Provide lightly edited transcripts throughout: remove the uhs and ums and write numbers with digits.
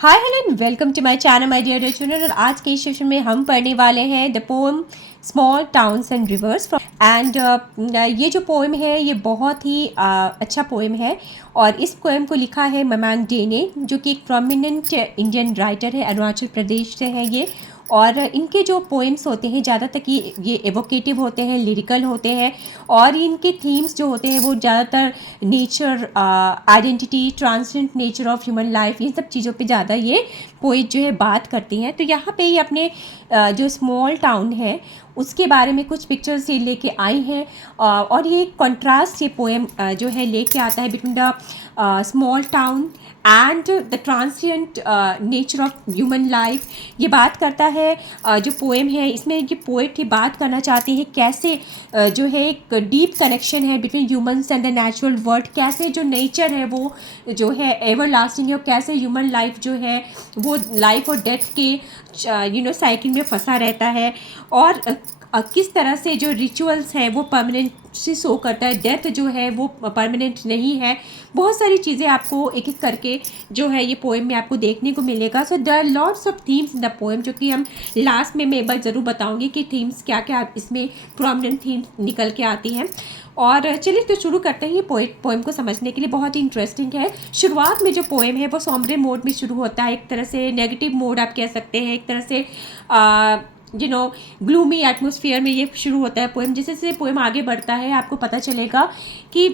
Hi hello and welcome to my channel my dear student. और आज के इस सेशन में हम पढ़ने वाले हैं the poem small towns and reverse and ये जो पोएम है ये बहुत ही अच्छा पोएम है। और इस पोएम को लिखा है ममांग डे ने, जो कि एक प्रोमिनेंट इंडियन राइटर है, अरुणाचल प्रदेश से है ये। और इनके जो पोएम्स होते हैं ज़्यादातर ये एवोकेटिव होते हैं, लिरिकल होते हैं। और इनके थीम्स जो होते हैं वो ज़्यादातर nature, identity, transcendent nature of human life, इन सब चीज़ों पे ज़्यादा ये पोइट जो है बात करती हैं। तो यहाँ पे ये अपने जो स्मॉल टाउन है उसके बारे में कुछ पिक्चर्स ये लेके आई हैं। और ये कंट्रास्ट ये पोएम जो है लेके आता है between the small town and the transient nature of human life. ये बात करता है जो पोएम है इसमें ये पोएट ये बात करना चाहते हैं कैसे जो है एक डीप कनेक्शन है between humans and the natural world, कैसे जो नेचर है वो जो है एवर लास्टिंग है और कैसे ह्यूमन लाइफ जो है वो लाइफ और डेथ के साइकिल में फंसा रहता है। और किस तरह से जो रिचुअल्स हैं वो परमानेंट से शो करता है, डेथ जो है वो परमानेंट नहीं है। बहुत सारी चीज़ें आपको एक एक करके जो है ये पोएम में आपको देखने को मिलेगा। So there are lots of themes in the poem, जो कि हम लास्ट में मैं एक बार ज़रूर बताऊंगी कि थीम्स क्या क्या इसमें प्रोमिनेंट थीम्स निकल के आती हैं। और चलिए तो शुरू करते हैं। ये पोएम को समझने के लिए बहुत ही इंटरेस्टिंग है। शुरुआत में जो पोएम है वो सॉम्ब्रे मोड में शुरू होता है, एक तरह से नेगेटिव मोड आप कह सकते हैं, एक तरह से ग्लूमी एटमोसफियर में ये शुरू होता है पोएम। जैसे जैसे पोएम आगे बढ़ता है आपको पता चलेगा कि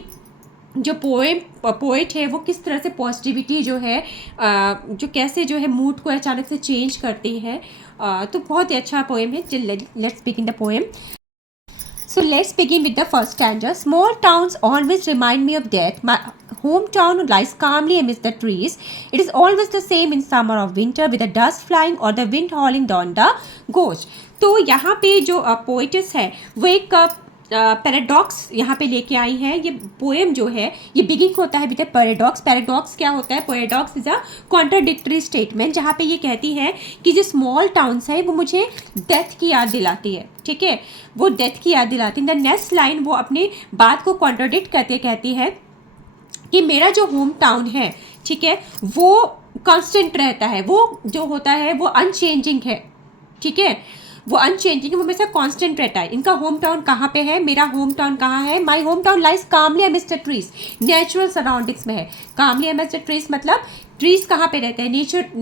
जो पोएट है वो किस तरह से पॉजिटिविटी जो है जो कैसे जो है मूड को अचानक से चेंज करती है। तो बहुत ही अच्छा पोएम है। Let's begin the poem. So let's begin with the first stanza. Small towns always remind me of death. My hometown lies calmly amidst the trees. It is always the same in summer or winter, with the dust flying or the wind howling down the gorge. तो यहाँ पे जो poet's है वो एक paradox यहाँ पे लेके आई है। ये पोएम जो है ये बिगिन होता है विद पैराडॉक्स। पैराडॉक्स क्या होता है? Paradox is a contradictory statement, जहाँ पे ये कहती है कि जो स्मॉल टाउन्स है वो मुझे डेथ की याद दिलाती है। ठीक है, वो डेथ की याद दिलाती है। द नेक्स्ट लाइन वो अपनी बात को कॉन्ट्राडिक्ट करते कहती है कि मेरा जो होम टाउन है, ठीक है, वो कांस्टेंट रहता है, वो जो होता है वो अनचेंजिंग है। ठीक है, वो अनचेंजिंग है, वो हमेशा कांस्टेंट रहता है। इनका होम टाउन कहाँ पे है? मेरा होम टाउन कहाँ है? My home town lies calmly amidst the trees, natural surroundings में है। कामली अमिड्स्ट द ट्रीज मतलब ट्रीज कहाँ पे रहते हैं? नेचर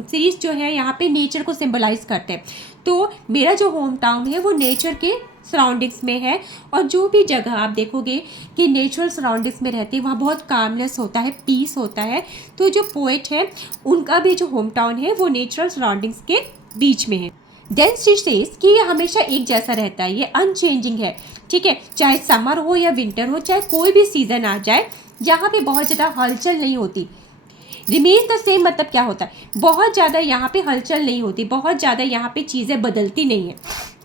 ट्रीज जो है यहाँ पे नेचर को सिंबलाइज करते हैं। तो मेरा जो होम टाउन है वो नेचर के सराउंडिंग्स में है। और जो भी जगह आप देखोगे कि नेचुरल सराउंडिंग्स में रहती है वहाँ बहुत कामनेस होता है, पीस होता है। तो जो पोएट है उनका भी जो होम टाउन है वो नेचुरल सराउंडिंग्स के बीच में है। देन शी सेज कि ये हमेशा एक जैसा रहता है, ये अनचेंजिंग है। ठीक है, चाहे समर हो या विंटर हो, चाहे कोई भी सीजन आ जाए, यहाँ पे बहुत ज़्यादा हलचल नहीं होती। रिमेन द सेम मतलब क्या होता है? बहुत ज़्यादा यहाँ पे हलचल नहीं होती, बहुत ज़्यादा यहाँ पे चीज़ें बदलती नहीं है।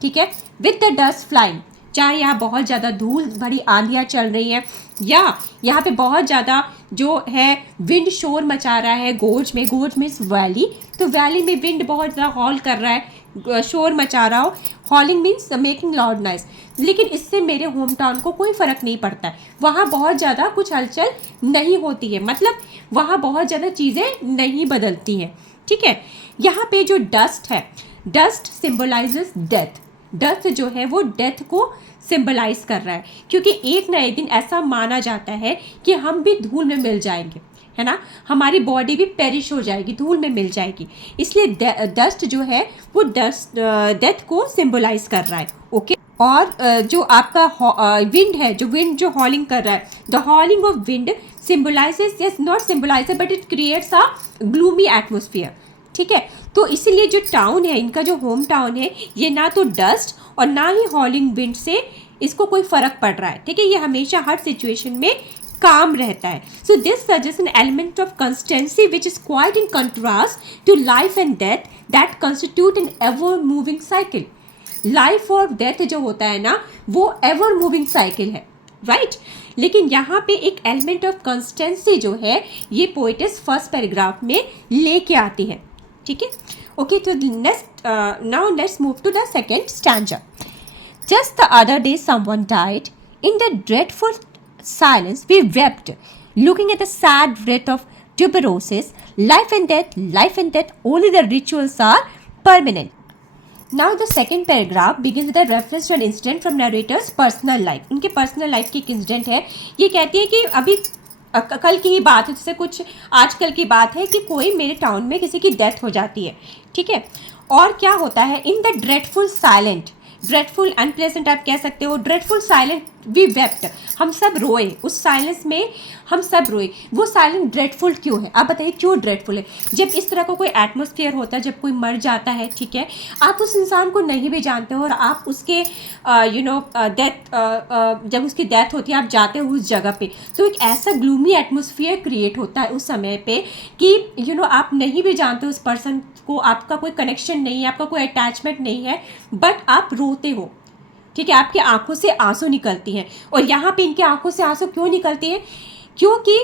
ठीक है, विद द डस्ट फ्लाइंग, चाहे यहाँ बहुत ज़्यादा धूल भरी आंधियाँ चल रही हैं या यहाँ पे बहुत ज़्यादा जो है विंड शोर मचा रहा है गोर्ज में। गोर्ज मीन्स वैली, तो वैली में विंड बहुत ज़्यादा हॉल कर रहा है, शोर मचा रहा हो। हॉलिंग मीन्स मेकिंग लाउड नॉइज। लेकिन इससे मेरे होम टाउन को कोई फ़र्क नहीं पड़ता है, वहाँ बहुत ज़्यादा कुछ हलचल नहीं होती है, मतलब वहाँ बहुत ज़्यादा चीज़ें नहीं बदलती हैं। ठीक है, यहाँ पे जो डस्ट है, डस्ट सिम्बलाइजेस डेथ। डस्ट जो है वो डेथ को सिंबलाइज कर रहा है, क्योंकि एक ना एक दिन ऐसा माना जाता है कि हम भी धूल में मिल जाएंगे, है ना, हमारी बॉडी भी पेरिश हो जाएगी, धूल में मिल जाएगी। इसलिए डस्ट जो है वो डस्ट डेथ को सिंबलाइज कर रहा है। ओके, और जो आपका विंड है, जो विंड जो हॉलिंग कर रहा है, the हॉलिंग of wind symbolizes, yes not symbolizes but it creates a gloomy atmosphere. ठीक है, तो इसीलिए जो टाउन है, इनका जो होम टाउन है, ये ना तो डस्ट और ना ही हॉलिंग विंड से इसको कोई फ़र्क पड़ रहा है। ठीक है, ये हमेशा हर सिचुएशन में काम रहता है। So this suggest an element of consistency which is quite in contrast to life and death that constitute an ever moving cycle. Life और डेथ जो होता है ना वो एवर मूविंग साइकिल है, राइट। लेकिन यहाँ पे एक एलिमेंट ऑफ कंसिस्टेंसी जो है ये पोएटिस फर्स्ट पैराग्राफ में लेके आती है। ठीक है, ओके, तो next now let's move to the second stanza. Just the other day someone died. In the dreadful silence we wept, looking at the sad wreath of tuberosis, life and death, only the rituals are permanent. Now the second paragraph begins with a reference to an incident from narrator's personal life. उनके personal life की एक incident है. ये कहती है कि अभी कल की ही बात है, जैसे कुछ आजकल की बात है कि कोई मेरे टाउन में किसी की डेथ हो जाती है. ठीक है, और क्या होता है, in the dreadful silent, dreadful unpleasant आप कह सकते हो, ड्रेडफुल साइलेंट वी वेप्ट, हम सब रोए, उस साइलेंस में हम सब रोए. वो साइलेंट ड्रेडफुल क्यों है, आप बताइए क्यों ड्रेडफुल है. जब इस तरह का कोई एटमोसफियर होता है, जब कोई मर जाता है, ठीक है, आप उस इंसान को नहीं भी जानते हो और आप उसके डेथ, जब उसकी डेथ होती है आप जाते हो उस जगह पे, तो एक ऐसा ग्लूमी एटमोसफियर क्रिएट होता है उस समय पे कि आप नहीं भी जानते उस पर्सन को, आपका कोई कनेक्शन नहीं है, आपका कोई अटैचमेंट नहीं है, बट आप रोते हो. ठीक है, आपकी आंखों से आंसू निकलती हैं. और यहाँ पे इनके आंखों से आंसू क्यों निकलती है, क्योंकि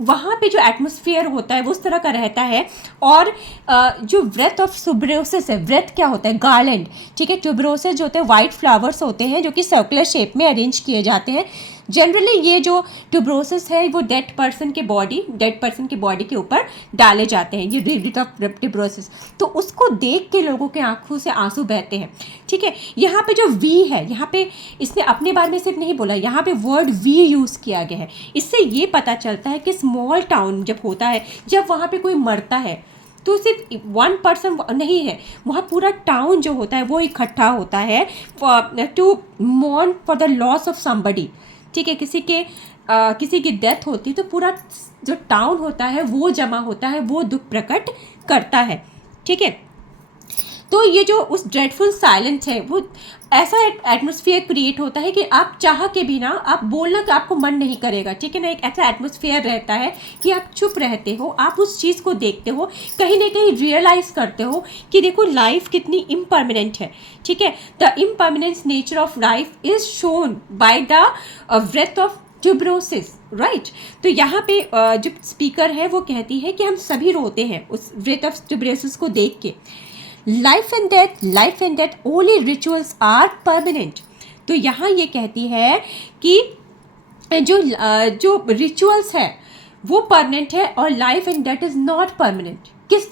वहाँ पे जो एटमॉस्फेयर होता है वो उस तरह का रहता है. और जो व्रेथ ऑफ ट्यूबरोसिस है, व्रेथ क्या होता है, गार्लैंड. ठीक है, ट्यूबरोसिस जो होते हैं वाइट फ्लावर्स होते हैं जो कि सर्कुलर शेप में अरेंज किए जाते हैं. जनरली ये जो ट्यूबरोसिस है वो डेड पर्सन के बॉडी के ऊपर डाले जाते हैं, ये रिट ऑफ ट्यूबरोसिस. तो उसको देख के लोगों के आंखों से आंसू बहते हैं. ठीक है, यहाँ पे जो वी है, यहाँ पे इसने अपने बारे में सिर्फ नहीं बोला, यहाँ पे वर्ड वी यूज़ किया गया है. इससे ये पता चलता है कि स्मॉल टाउन जब होता है, जब वहाँ पे कोई मरता है तो सिर्फ वन पर्सन नहीं है, वहाँ पूरा टाउन जो होता है वो इकट्ठा होता है to mourn for the loss of somebody. ठीक है, किसी की डेथ होती है तो पूरा जो टाउन होता है वो जमा होता है, वो दुख प्रकट करता है. ठीक है, तो ये जो उस ड्रेडफुल साइलेंस है वो ऐसा एटमॉस्फेयर क्रिएट होता है कि आप चाह के भी ना, आप बोलना कि आपको मन नहीं करेगा. ठीक है ना, एक ऐसा एटमॉस्फेयर रहता है कि आप चुप रहते हो, आप उस चीज़ को देखते हो, कहीं ना कहीं रियलाइज़ करते हो कि देखो लाइफ कितनी इम्परमानेंट है. ठीक है, the impermanence nature of life is shown by the wreath of tuberoses. Right, तो यहाँ पे जो स्पीकर है वो कहती है कि हम सभी रोते हैं उस व्रेथ ऑफ ट्यूबरोसिस को देख के. Life and death, only rituals are permanent. तो यहाँ ये कहती है कि जो रिचुअल्स है वो परमानेंट है और life and death is not permanent. किस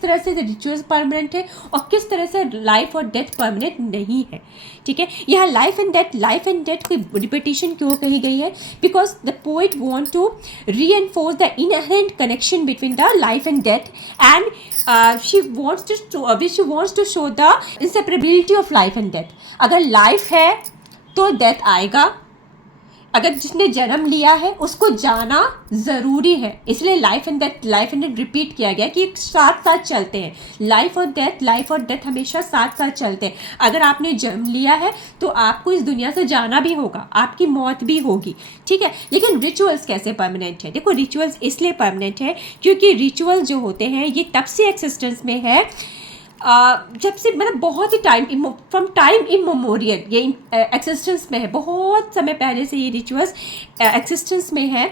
तरह से रिचुअल्स परमानेंट है और किस तरह से लाइफ और डेथ परमानेंट नहीं है. ठीक है, यहाँ लाइफ एंड डेथ की रिपीटिशन क्यों कही गई है, because the poet want to reinforce the inherent connection between the life and death and she wants to show the inseparability of life and death. अगर लाइफ है तो डेथ आएगा, अगर जिसने जन्म लिया है उसको जाना ज़रूरी है. इसलिए लाइफ एंड डेथ रिपीट किया गया कि साथ साथ चलते हैं. लाइफ और डेथ हमेशा साथ साथ चलते हैं. अगर आपने जन्म लिया है तो आपको इस दुनिया से जाना भी होगा, आपकी मौत भी होगी. ठीक है, लेकिन रिचुअल्स कैसे परमानेंट है. देखो, रिचुअल्स इसलिए परमानेंट है क्योंकि रिचुअल जो होते हैं ये तब से एक्सिस्टेंस में है जब से, मतलब बहुत ही फ्रॉम टाइम इमोरियल ये एक्सिस्टेंस में है. बहुत समय पहले से ये रिचुअल्स एक्सिस्टेंस में है.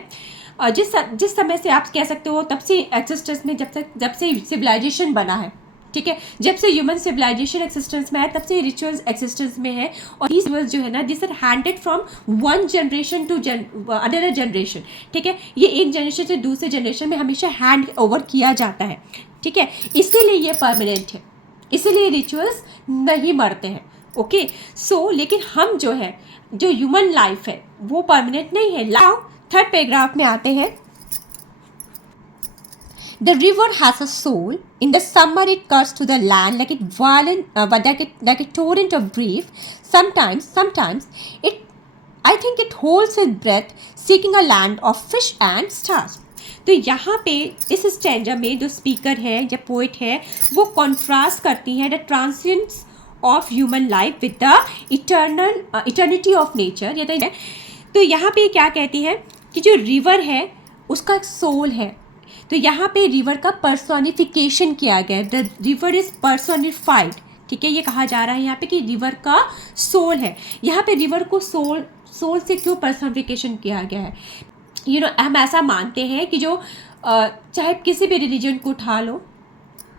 जिस समय से आप कह सकते हो तब से एक्सिस्टेंस में, जब से सिविलाइजेशन बना है. ठीक है, जब से ह्यूमन सिविलाइजेशन एक्सिस्टेंस में है तब से रिचुअल्स एक्सिस्टेंस में है. और ये रिचुअल्स जो है ना, this are handed from one generation to another generation. ठीक है, ये एक जनरेशन से दूसरे जनरेशन में हमेशा हैंड ओवर किया जाता है. ठीक है, इसीलिए ये परमानेंट है, इसीलिए रिचुअल्स नहीं मरते हैं. ओके, सो लेकिन हम जो है, जो ह्यूमन लाइफ है वो परमानेंट नहीं है. थर्ड पैराग्राफ में आते हैं. The river has a soul. In the summer, it cuts to the land like like a torrent of grief. Sometimes, I think it holds its breath, seeking a land of fish and stars. तो यहाँ पे इस stanza में जो speaker है या poet है वो कॉन्ट्रास्ट करती है the transience of human life with the eternity of nature. तो यहाँ पे क्या कहती है कि जो रिवर है उसका एक सोल है. तो यहाँ पे रिवर का पर्सोनिफिकेशन किया गया है. The river is personified. ठीक है, ये कहा जा रहा है यहाँ पे कि रिवर का सोल है. यहाँ पे रिवर को सोल से क्यों पर्सोनिफिकेशन किया गया है. हम ऐसा मानते हैं कि जो चाहे किसी भी रिलीजन को उठा लो,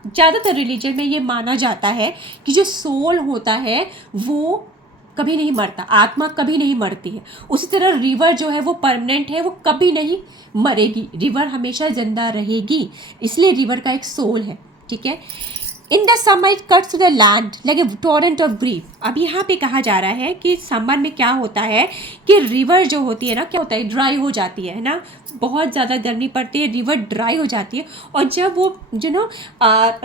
ज़्यादातर रिलीजन में ये माना जाता है कि जो सोल होता है वो कभी नहीं मरता, आत्मा कभी नहीं मरती है। उसी तरह रिवर जो है वो परमानेंट है, वो कभी नहीं मरेगी, रिवर हमेशा जिंदा रहेगी, इसलिए रिवर का एक सोल है। ठीक है। In the summer it cuts to the land like a torrent of grief. अब यहाँ पे कहा जा रहा है कि समर में क्या होता है कि रिवर जो होती है ना, क्या होता है, ड्राई हो जाती है ना, बहुत ज़्यादा गर्मी पड़ती है, रिवर ड्राई हो जाती है, और जब वो जो ना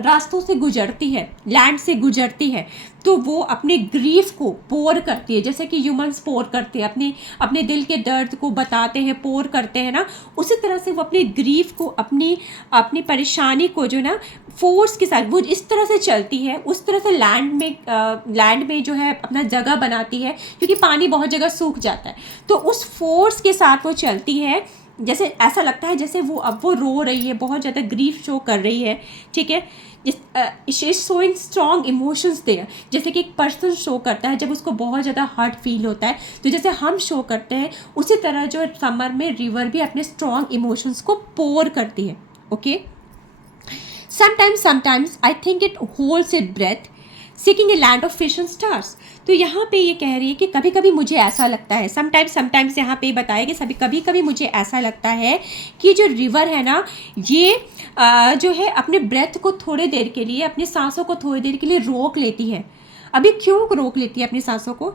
रास्तों से गुजरती है, लैंड से गुजरती है, तो वो अपने ग्रीफ को पोर करती है, जैसे कि ह्यूमंस पोर करते हैं, अपने दिल के दर्द को बताते हैं, पोर करते हैं ना, उसी तरह से वो अपने ग्रीफ को, अपनी परेशानी को जो ना फोर्स के साथ वो इस तरह से चलती है, उस तरह से लैंड में जो है अपना जगह बनाती है, क्योंकि पानी बहुत जगह सूख जाता है, तो उस फोर्स के साथ वो चलती है। जैसे ऐसा लगता है जैसे वो रो रही है, बहुत ज़्यादा ग्रीफ शो कर रही है। ठीक है। She is showing strong emotions there, जैसे कि एक पर्सन शो करता है जब उसको बहुत ज़्यादा हर्ट फील होता है, तो जैसे हम शो करते हैं, उसी तरह जो समर में रिवर भी अपने स्ट्रॉन्ग इमोशंस को पोर करती है। Okay. Sometimes I think it holds it breath seeking a land of fish and stars. तो यहाँ पे ये कह रही है कि कभी कभी मुझे ऐसा लगता है, समटाइम्स यहाँ पे बताया कि कभी कभी मुझे ऐसा लगता है कि जो रिवर है ना, ये जो है अपने ब्रेथ को थोड़ी देर के लिए, अपनी सांसों को थोड़ी देर के लिए रोक लेती है। अभी क्यों रोक लेती है अपनी सांसों को?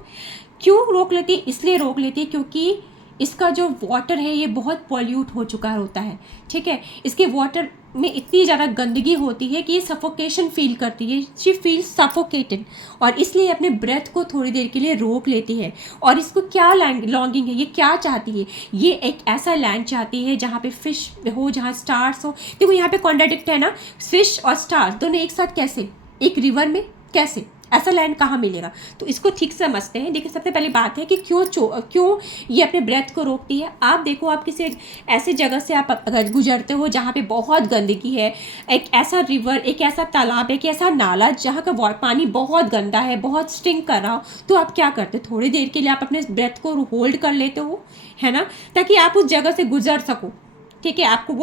क्यों रोक लेती है? इसलिए रोक लेती है क्योंकि इसका जो वाटर है ये बहुत पॉल्यूट हो चुका होता है। ठीक है। इसके वाटर में इतनी ज़्यादा गंदगी होती है कि ये सफोकेशन फील करती है, शी फील सफोकेटेड, और इसलिए अपने ब्रेथ को थोड़ी देर के लिए रोक लेती है। और इसको क्या लॉन्गिंग है, ये क्या चाहती है? ये एक ऐसा लैंड चाहती है जहाँ पे फिश हो, जहाँ स्टार्स हो। देखो यहाँ पे कॉन्ट्राडिक्ट है ना, फिश और स्टार्स दोनों एक साथ कैसे, एक रिवर में कैसे, ऐसा लैंड कहाँ मिलेगा? तो इसको ठीक से समझते हैं। देखिए, सबसे पहली बात है कि क्यों ये अपने ब्रेथ को रोकती है। आप देखो, आप किसी ऐसी जगह से आप अगर गुजरते हो जहाँ पे बहुत गंदगी है, एक ऐसा रिवर, एक ऐसा तालाब, एक ऐसा नाला जहाँ का पानी बहुत गंदा है, बहुत स्टिंक कर रहा हो, तो आप क्या करते? थोड़ी देर के लिए आप अपने ब्रेथ को होल्ड कर लेते हो, है ना, ताकि आप उस जगह से गुजर सको। ठीक है, आपको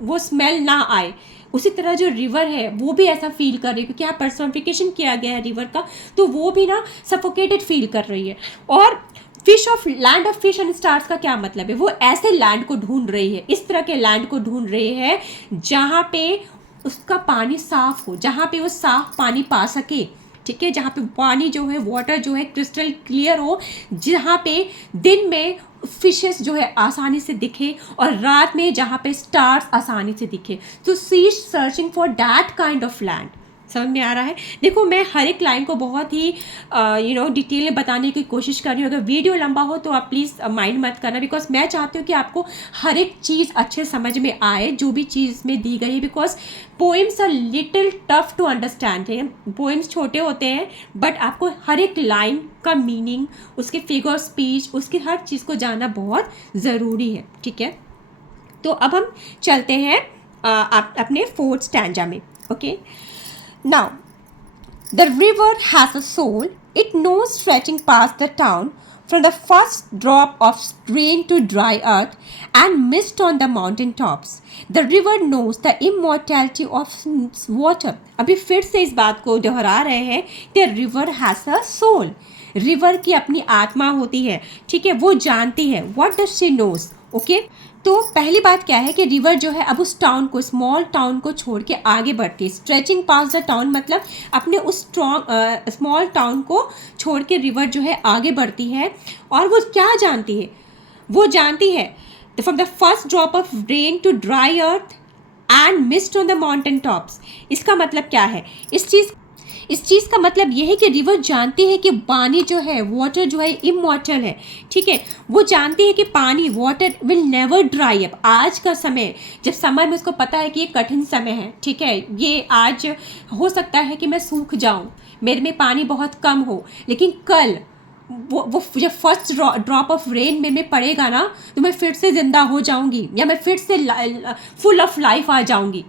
वो स्मेल ना आए। उसी तरह जो रिवर है वो भी ऐसा फील कर रही है, क्योंकि यहाँ पर्सोनिफिकेशन किया गया है रिवर का, तो वो भी ना सफोकेटेड फील कर रही है। और land of fish and stars का क्या मतलब है? वो ऐसे लैंड को ढूंढ रही है, इस तरह के लैंड को ढूंढ रही है जहाँ पे उसका पानी साफ हो, जहाँ पे वो साफ पानी पा सके। ठीक है। जहाँ पे पानी जो है, वाटर जो है क्रिस्टल क्लियर हो, जहाँ पे दिन में फिशेस जो है आसानी से दिखे और रात में जहाँ पे स्टार्स आसानी से दिखे। तो she searching for that kind of land. समझ में आ रहा है? देखो, मैं हर एक लाइन को बहुत ही डिटेल में बताने की कोशिश कर रही हूँ। अगर वीडियो लंबा हो तो आप प्लीज़ माइंड मत करना, बिकॉज मैं चाहती हूँ कि आपको हर एक चीज़ अच्छे समझ में आए जो भी चीज़ में दी गई है। Because poems are little tough to understand है। पोएम्स छोटे होते हैं, बट आपको हर एक लाइन का मीनिंग, उसके फिगर स्पीच, उसकी हर चीज़ को जानना बहुत ज़रूरी है। ठीक है। तो अब हम चलते हैं अपने फोर्थ स्टैंजा में। Okay. Now, the river has a soul. It knows stretching past the town from the first drop of rain to dry earth and mist on the mountain tops. The river knows the immortality of water. अभी फिर से इस बात को दोहरा रहे हैं कि river has a soul. River की अपनी आत्मा होती है। ठीक है। वो जानती है। What does she knows? Okay. तो पहली बात क्या है कि रिवर जो है अब उस टाउन को, स्मॉल टाउन को छोड़ के आगे बढ़ती है। स्ट्रेचिंग पास द टाउन मतलब अपने उस स्मॉल टाउन को छोड़ के रिवर जो है आगे बढ़ती है। और वो क्या जानती है? वो जानती है from the first drop of rain to dry earth and mist on the mountain tops. इसका मतलब क्या है? इस चीज़ का मतलब ये है कि रिवर जानती है कि पानी जो है, वाटर जो है, इमॉर्टल है। ठीक है। वो जानती है कि पानी, water will never dry up. आज का समय, जब समर में उसको पता है कि ये कठिन समय है, ठीक है, ये आज हो सकता है कि मैं सूख जाऊं, मेरे में पानी बहुत कम हो, लेकिन कल वो जब फर्स्ट ड्रॉप ऑफ रेन मेरे में पड़ेगा ना, तो मैं फिर से ज़िंदा हो जाऊंगी, या मैं फिर से फुल ऑफ लाइफ आ जाऊंगी।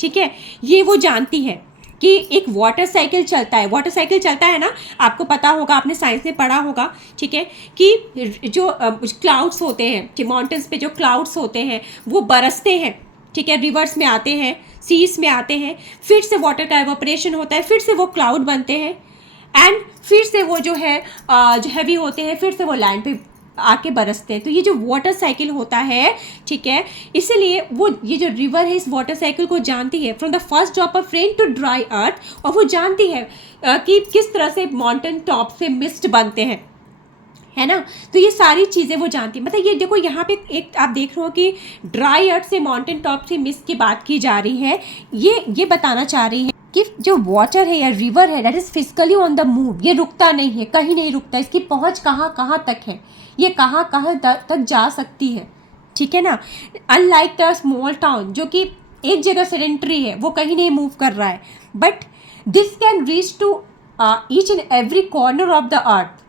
ठीक है। ये वो जानती है कि एक वाटर साइकिल चलता है। वाटर साइकिल चलता है ना, आपको पता होगा, आपने साइंस में पढ़ा होगा। ठीक है। कि जो क्लाउड्स होते हैं, माउंटेन्स पे जो क्लाउड्स होते हैं वो बरसते हैं। ठीक है। रिवर्स में आते हैं, सीज में आते हैं, फिर से वाटर का एवापोरेशन होता है, फिर से वो क्लाउड बनते हैं, एंड फिर से वो जो है जो हैवी होते हैं फिर से वो लैंड पे आके बरसते हैं। तो ये जो वाटर साइकिल होता है, ठीक है, इसीलिए वो ये जो रिवर है इस वाटर साइकिल को जानती है, from the first drop of rain to dry earth, और वो जानती है कि किस तरह से माउंटेन टॉप से मिस्ट बनते हैं, है ना। तो ये सारी चीज़ें वो जानती है। मतलब ये देखो यहाँ पे एक आप देख रहे हो कि ड्राई अर्थ से माउंटेन टॉप से मिस्ट की बात की जा रही है। ये बताना चाह रही है कि जो वाटर है या रिवर है that is physically on the move, ये रुकता नहीं है, कहीं नहीं रुकता, इसकी पहुँच कहाँ कहाँ तक है, ये कहाँ कहाँ तक जा सकती है, ठीक है ना। अनलाइक द स्मॉल टाउन जो कि एक जगह सेडेंटरी है, वो कहीं नहीं मूव कर रहा है, but this can reach to each and every corner of the earth,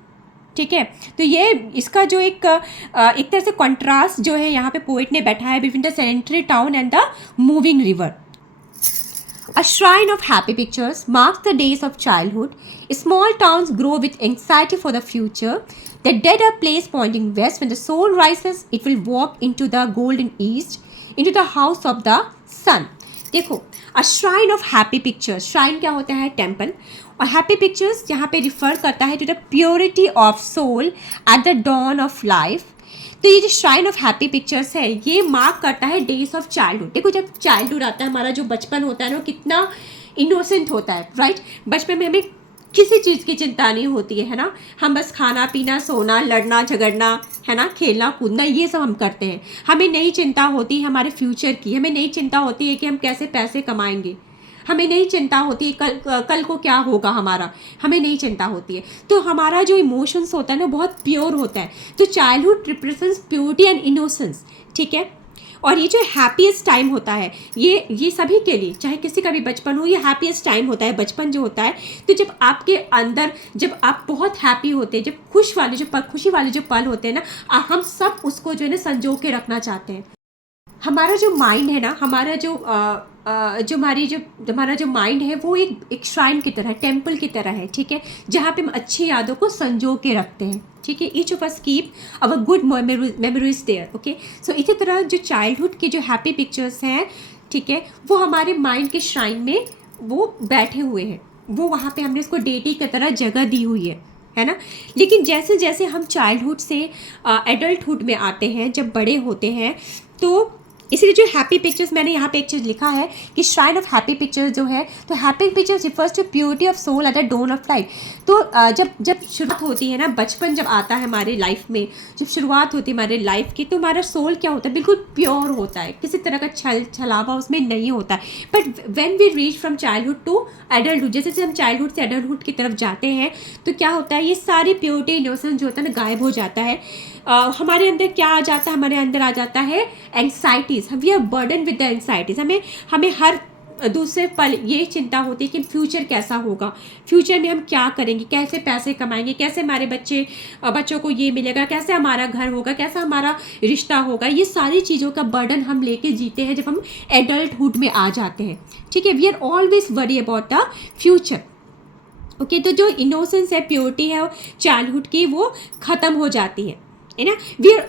ठीक है। तो ये इसका जो एक तरह से कॉन्ट्रास्ट जो है यहाँ पे पोइट ने बैठा है between the sedentary town and the moving river. A shrine of happy pictures marks the days of childhood. Small towns grow with anxiety for the future. The dead are place pointing west. When the soul rises, it will walk into the golden east, into the house of the sun. देखो, a shrine of happy pictures. Shrine क्या होता है? Temple. और happy pictures यहाँ पे refer करता है to the purity of soul at the dawn of life. तो ये जो श्राइन ऑफ हैप्पी पिक्चर्स है ये मार्क करता है डेज ऑफ चाइल्डहुड। देखो जब चाइल्डहुड आता है, हमारा जो बचपन होता है ना, वो कितना इनोसेंट होता है, राइट। बचपन में हमें किसी चीज़ की चिंता नहीं होती है ना, हम बस खाना पीना सोना लड़ना झगड़ना, है ना, खेलना कूदना, ये सब हम करते हैं। हमें नहीं चिंता होती है हमारे फ्यूचर की, हमें नहीं चिंता होती है कि हम कैसे पैसे कमाएंगे, हमें नहीं चिंता होती है कल को क्या होगा हमारा, हमें नहीं चिंता होती है। तो हमारा जो इमोशंस होता है ना बहुत प्योर होता है। तो childhood represents purity and innocence, ठीक है। और ये जो हैप्पीएस्ट टाइम होता है ये सभी के लिए, चाहे किसी का भी बचपन हो, ये हैप्पीएस्ट टाइम होता है, बचपन जो होता है। तो जब आपके अंदर जब आप बहुत हैप्पी होते हैं, जब खुशी वाले जो पल होते हैं ना, हम सब उसको जो है ना संजो के रखना चाहते हैं। हमारा जो माइंड है ना, हमारा जो माइंड है वो एक श्राइन की तरह, टेम्पल की तरह है, ठीक है, जहाँ पे हम अच्छी यादों को संजो के रखते हैं, ठीक है। Each of us keep our good memories there, okay. So इसी तरह जो चाइल्डहुड के जो हैप्पी पिक्चर्स हैं, ठीक है, वो हमारे माइंड के श्राइन में वो बैठे हुए हैं, वो वहाँ पे हमने उसको डेटी की तरह जगह दी हुई है ना। लेकिन जैसे जैसे हम चाइल्डहुड से एडल्टहुड में आते हैं, जब बड़े होते हैं, तो इसलिए जो हैप्पी पिक्चर्स, मैंने यहाँ पे एक चीज़ लिखा है कि श्राइन ऑफ हैप्पी पिक्चर्स जो है, तो happy pictures refers to purity of soul at the dawn of life. तो जब शुरुआत होती है ना, बचपन जब आता है हमारे लाइफ में, जब शुरुआत होती है हमारे लाइफ की, तो हमारा सोल क्या होता है, बिल्कुल प्योर होता है, किसी तरह का छलावा उसमें नहीं होता है। But when we reach from childhood to adulthood, जैसे जैसे हम चाइल्डहुड से एडल्टहुड की तरफ जाते हैं, तो क्या होता है, ये सारी प्योरिटी इनोसेंस जो होता है ना गायब हो जाता है। हमारे अंदर क्या आ जाता है, हमारे अंदर आ जाता है anxieties. We are burden with the anxieties. हमें हर दूसरे पल ये चिंता होती है कि फ्यूचर कैसा होगा, फ्यूचर में हम क्या करेंगे, कैसे पैसे कमाएंगे, कैसे हमारे बच्चों को ये मिलेगा, कैसे हमारा घर होगा, कैसा हमारा रिश्ता होगा। ये सारी चीज़ों का बर्डन हम लेके जीते हैं जब हम एडल्टहुड में आ जाते हैं, ठीक है। We are always worry about the future, okay. तो जो इनोसेंस है, प्योरिटी है चाइल्डहुड की, वो ख़त्म हो जाती है ना।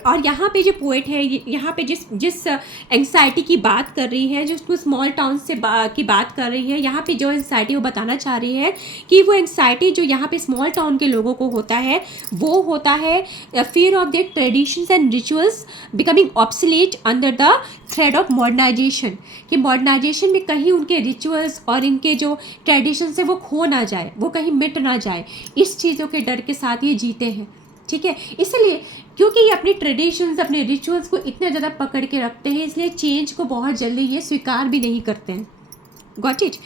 और यहाँ पे जो पोएट है, यहाँ पे जिस एंग्जाइटी की बात कर रही है, जो स्मॉल टाउन से की बात कर रही है, यहाँ पे जो एंग्जाइटी वो बताना चाह रही है कि वो एंग्जाइटी जो यहाँ पे स्मॉल टाउन के लोगों को होता है, वो होता है fear of their traditions and rituals becoming obsolete under the threat of modernisation. कि मॉडर्नाइजेशन में कहीं उनके रिचुअल्स और इनके जो ट्रेडिशंस है वो खो ना जाए, वो कहीं मिट ना जाए, इस चीज़ों के डर के साथ ये जीते हैं, ठीक है। इसलिए क्योंकि ये अपने ट्रेडिशंस, अपने रिचुअल्स को इतना ज़्यादा पकड़ के रखते हैं, इसलिए चेंज को बहुत जल्दी ये स्वीकार भी नहीं करते हैं। Got it.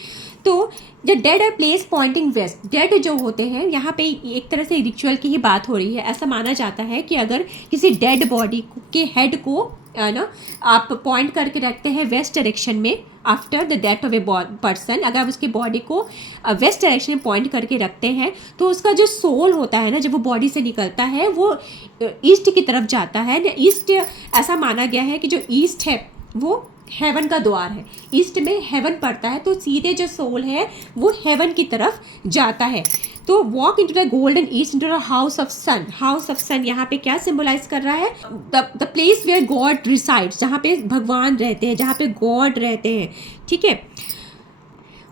तो the dead are place pointing west, dead जो होते हैं, यहाँ पे एक तरह से रिचुअल की ही बात हो रही है। ऐसा माना जाता है कि अगर किसी डेड बॉडी के हेड को ना आप पॉइंट करके रखते हैं वेस्ट डायरेक्शन में after the death of a person, अगर उसकी बॉडी को वेस्ट डायरेक्शन में पॉइंट करके रखते हैं, तो उसका जो सोल होता है ना, जब वो बॉडी से निकलता है, वो ईस्ट की तरफ जाता है। ईस्ट, ऐसा माना गया है कि जो ईस्ट है वो हेवन का द्वार है, ईस्ट में हेवन पड़ता है, तो सीधे जो सोल है वो हेवन की तरफ जाता है। तो walk into the golden east into the house of sun. House of sun यहाँ पे क्या सिंबलाइज कर रहा है, the place where God resides, जहाँ पे भगवान रहते हैं, जहाँ पे गॉड रहते हैं, ठीक है।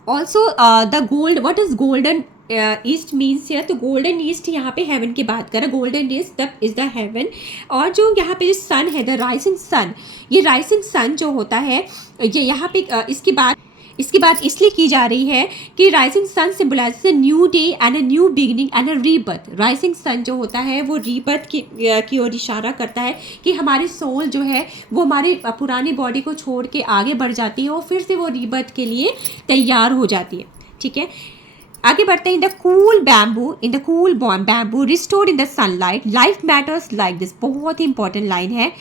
Also the gold, what is golden east means है, तो गोल्डन ईस्ट यहाँ पे हेवन की बात करें, गोल्डन ईस्ट तब इज़ द हेवन। और जो यहाँ पे जो सन है, द राइजिंग सन, ये राइजिंग सन जो होता है ये यहाँ पे इसकी बात इसलिए की जा रही है कि rising sun symbolises a new day and a new beginning and a rebirth. Rising sun जो होता है वो रीबर्थ की ओर इशारा करता है कि हमारी सोल जो है वो हमारी पुरानी बॉडी को छोड़ के आगे बढ़ जाती है और फिर से वो रीबर्थ के लिए तैयार हो जाती है। ठीक है, आगे बढ़ते हैं। In the cool bamboo restored in the sunlight life matters like this. बहुत ही इंपॉर्टेंट लाइन है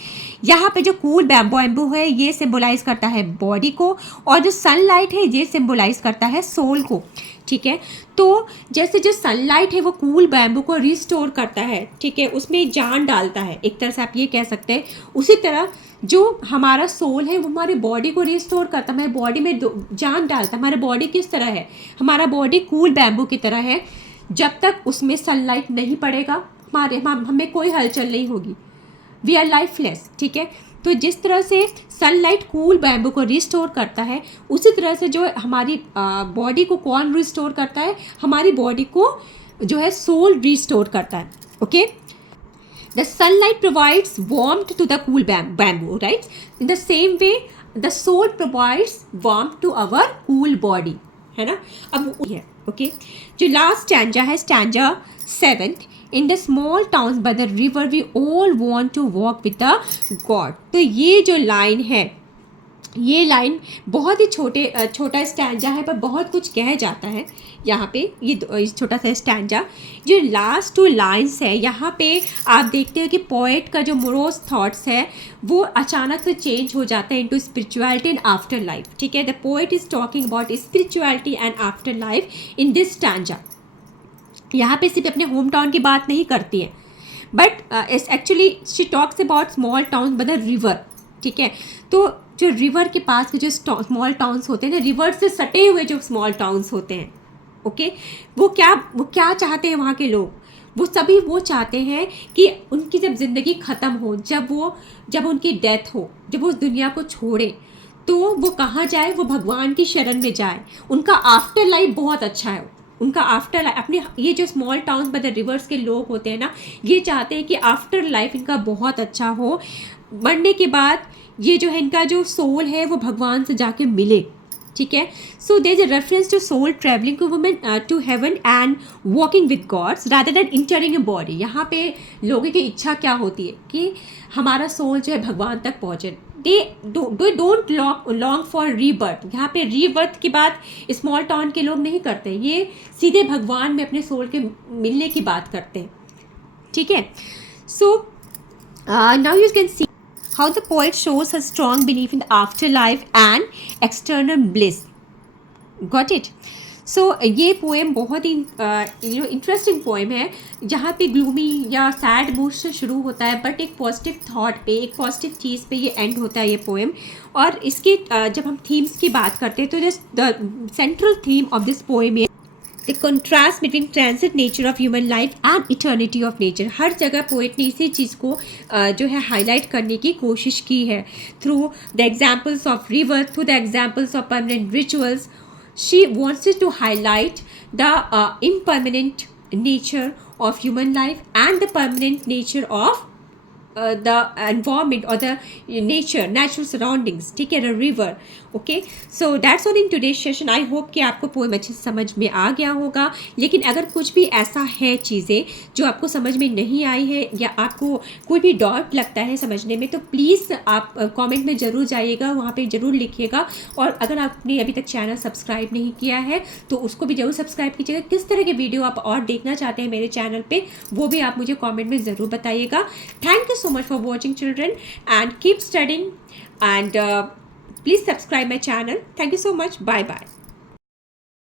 यहाँ पे। जो कूल बैम्बू है ये सिंबलाइज करता है बॉडी को, और जो सनलाइट है ये सिंबलाइज करता है सोल को। ठीक है, तो जैसे जो सनलाइट है वो कूल बैम्बू को रिस्टोर करता है, ठीक है, उसमें जान डालता है, एक तरह से आप ये कह सकते हैं। उसी तरह जो हमारा सोल है वो हमारी बॉडी को रिस्टोर करता है, हमारी बॉडी में जान डालता है। हमारा बॉडी किस तरह है, हमारा बॉडी कूल बैम्बू की तरह है। जब तक उसमें सनलाइट नहीं पड़ेगा हमें कोई हलचल नहीं होगी, वी आर लाइफलेस। ठीक है, तो जिस तरह से सनलाइट कूल बैम्बू को रिस्टोर करता है, उसी तरह से जो हमारी बॉडी को कौन रिस्टोर करता है, हमारी बॉडी को जो है सोल रिस्टोर करता है। Okay, the sunlight provides warmth to the cool bamboo, right? In the same way the soul provides warmth to our cool body, है ना। अब है ओके, जो लास्ट स्टैंजा है, stanza 7th, in the small towns by the river we all want to walk with the god. तो ये जो line है, ये लाइन बहुत ही छोटा स्टैंजा है पर बहुत कुछ कह जाता है यहाँ पे। ये छोटा सा स्टैंजा, जो लास्ट 2 लाइन्स है यहाँ पे आप देखते हो कि पोएट का जो मोरोस थॉट्स है वो अचानक से चेंज हो जाता है into spirituality and after life. ठीक है, the poet is talking about spirituality and after life in this stanza. यहाँ पे सिर्फ अपने होम टाउन की बात नहीं करती है, but actually she talks about small town bye the river. ठीक है, तो जो रिवर के पास के जो स्मॉल टाउन्स होते हैं ना, रिवर से सटे हुए जो स्मॉल टाउन्स होते हैं, ओके, वो क्या चाहते हैं वहाँ के लोग, वो सभी वो चाहते हैं कि उनकी जब ज़िंदगी ख़त्म हो, जब उनकी डेथ हो, जब वो उस दुनिया को छोड़े, तो वो कहाँ जाए, वो भगवान की शरण में जाए। उनका आफ्टर लाइफ बहुत अच्छा है, उनका आफ्टर लाइफ अपने ये जो small towns by the reverse के लोग होते हैं ना, ये चाहते हैं कि आफ्टर लाइफ इनका बहुत अच्छा हो, मरने के बाद ये जो है इनका जो सोल है वो भगवान से जाके मिले। ठीक है, so there is a reference to soul travelling to women to heaven and walking with gods rather than entering a body. यहाँ पे लोगों की इच्छा क्या होती है कि हमारा सोल जो है भगवान तक पहुँचे। They don't long for rebirth. यहाँ पे रीबर्थ की बात स्मॉल टाउन के लोग नहीं करते, ये सीधे भगवान में अपने सोल के मिलने की बात करते हैं। ठीक है, so now you can see how the poet shows her strong belief in the afterlife and external bliss. Got it? So ये पोएम बहुत ही इंटरेस्टिंग पोएम है, जहाँ पे ग्लूमी या सैड मूड से शुरू होता है, बट एक पॉजिटिव थॉट पे, एक पॉजिटिव चीज़ पे ये एंड होता है ये पोएम। और इसके जब हम थीम्स की बात करते हैं तो the central theme of this poem है the contrast between transit nature of human life and eternity of nature. हर जगह पोएट ने इसी चीज़ को जो है हाईलाइट करने की कोशिश की है through the examples of river, through the examples of permanent rituals. She wants to highlight the impermanent nature of human life and the permanent nature of the environment or the natural surroundings. ठीक है, the river. Okay, so that's all in today's session. I hope कि आपको poem अच्छे से समझ में आ गया होगा। लेकिन अगर कुछ भी ऐसा है चीज़ें जो आपको समझ में नहीं आई है या आपको कोई भी डाउट लगता है समझने में, तो प्लीज़ आप कमेंट में ज़रूर जाइएगा, वहाँ पे ज़रूर लिखिएगा। और अगर आपने अभी तक चैनल सब्सक्राइब नहीं किया है तो उसको भी ज़रूर सब्सक्राइब कीजिएगा। किस तरह के वीडियो आप और देखना चाहते हैं मेरे चैनल पर, वो भी आप मुझे कॉमेंट में ज़रूर बताइएगा। Thank you so much for watching, children, and keep studying, and please subscribe my channel. Thank you so much. Bye bye.